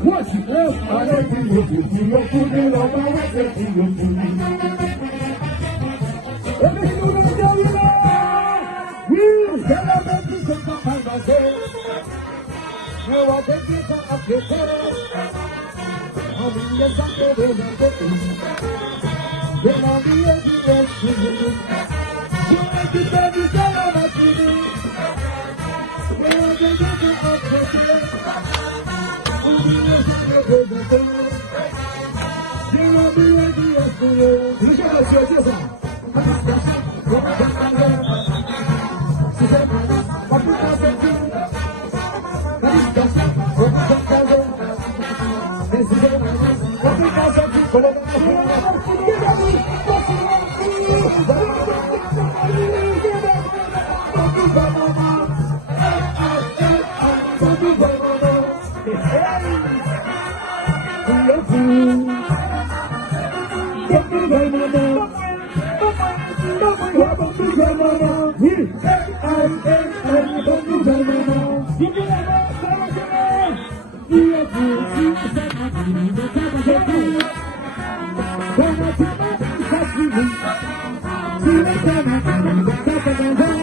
What you want, I let you do. You're putting on my way, let you do. Everything you're gonna tell you now. We celebrate this and come and I say. No, I think it's a pity. I'll be a Sunday with a cookie. Then I'll be a different city. You make it better, tell her what you do. Well, they get it up to you.留下个小介绍。你